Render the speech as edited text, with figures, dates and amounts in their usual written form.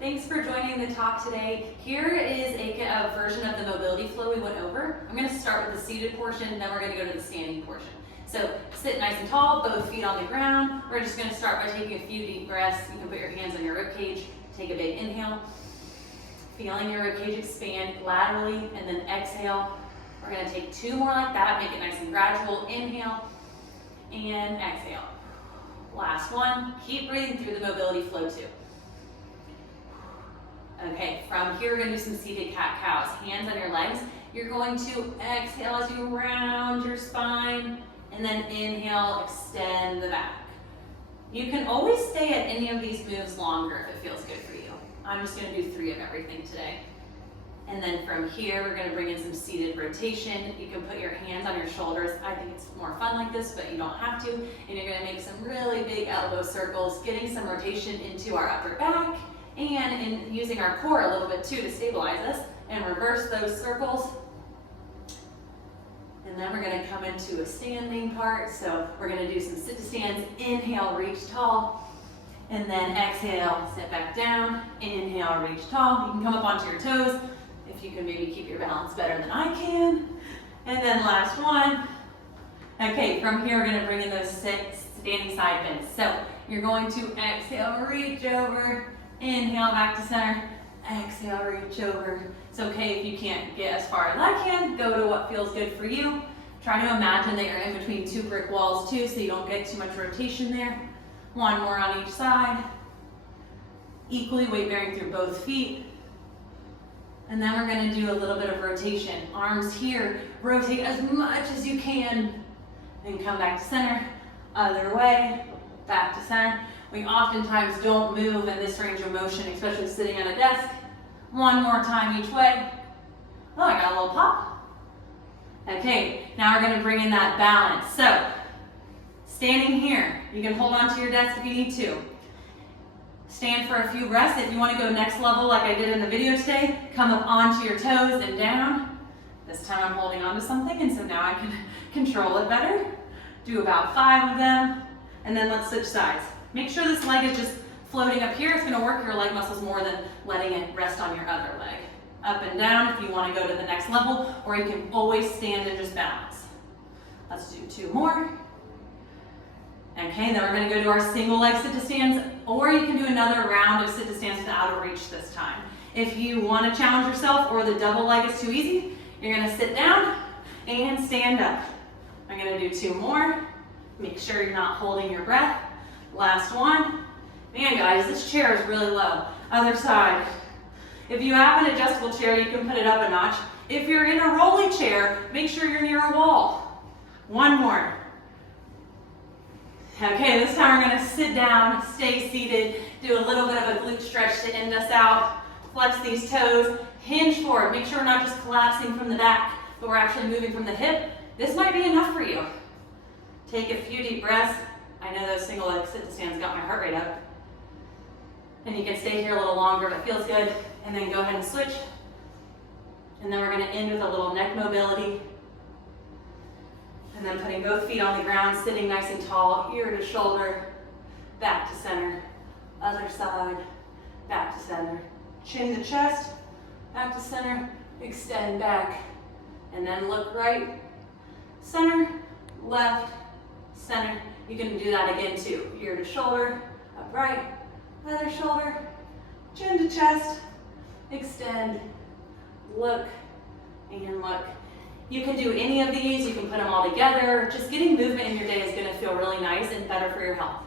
Thanks for joining the talk today. Here is a version of the mobility flow we went over. I'm going to start with the seated portion, then we're going to go to the standing portion. So sit nice and tall, both feet on the ground. We're just going to start by taking a few deep breaths. You can put your hands on your rib cage, take a big inhale, feeling your rib cage expand laterally, and then exhale. We're going to take two more like that, make it nice and gradual. Inhale and exhale. Last one. Keep breathing through the mobility flow too. Okay, from here we're going to do some seated cat-cows. Hands on your legs. You're going to exhale as you round your spine, and then inhale, extend the back. You can always stay at any of these moves longer if it feels good for you. I'm just going to do 3 of everything today. And then from here, we're going to bring in some seated rotation. You can put your hands on your shoulders. I think it's more fun like this, but you don't have to. And you're going to make some really big elbow circles, getting some rotation into our upper back, and in using our core a little bit too to stabilize us, and reverse those circles. And then we're going to come into a standing part. So we're going to do some sit to stands. Inhale, reach tall. And then exhale, sit back down. Inhale, reach tall. You can come up onto your toes if you can maybe keep your balance better than I can. And then last one. Okay, from here we're going to bring in those standing side bends. So you're going to exhale, reach over. Inhale, back to center. Exhale, reach over. It's okay if you can't get as far as I can. Go to what feels good for you. Try to imagine that you're in between 2 brick walls too, so you don't get too much rotation there. One more on each side. Equally weight bearing through both feet. And then we're going to do a little bit of rotation. Arms here. Rotate as much as you can. And come back to center. Other way. Back to center. We oftentimes don't move in this range of motion, especially sitting at a desk. One more time each way. Oh, I got a little pop. Okay, now we're going to bring in that balance. So, standing here, you can hold on to your desk if you need to. Stand for a few breaths. If you want to go next level like I did in the video today, come up onto your toes and down. This time I'm holding on to something, and so now I can control it better. Do about 5 of them, and then let's switch sides. Make sure this leg is just floating up here. It's going to work your leg muscles more than letting it rest on your other leg. Up and down if you want to go to the next level, or you can always stand and just balance. Let's do 2 more. Okay, then we're going to go to our single leg sit to stands, or you can do another round of sit to stands to out of reach this time. If you want to challenge yourself or the double leg is too easy, you're going to sit down and stand up. I'm going to do 2 more. Make sure you're not holding your breath. Last one. Man, guys, this chair is really low. Other side. If you have an adjustable chair, you can put it up a notch. If you're in a rolly chair, make sure you're near a wall. 1 more. Okay, this time we're going to sit down, stay seated, do a little bit of a glute stretch to end us out. Flex these toes, hinge forward. Make sure we're not just collapsing from the back, but we're actually moving from the hip. This might be enough for you. Take a few deep breaths. I know those single leg sit to stands got my heart rate up. And you can stay here a little longer if it feels good. And then go ahead and switch. And then we're going to end with a little neck mobility. And then putting both feet on the ground, sitting nice and tall, ear to shoulder, back to center. Other side, back to center. Chin to chest, back to center, extend back. And then look right, center, left, center. You can do that again too. Ear to shoulder, upright, other shoulder, chin to chest, extend, look, and look. You can do any of these. You can put them all together. Just getting movement in your day is going to feel really nice and better for your health.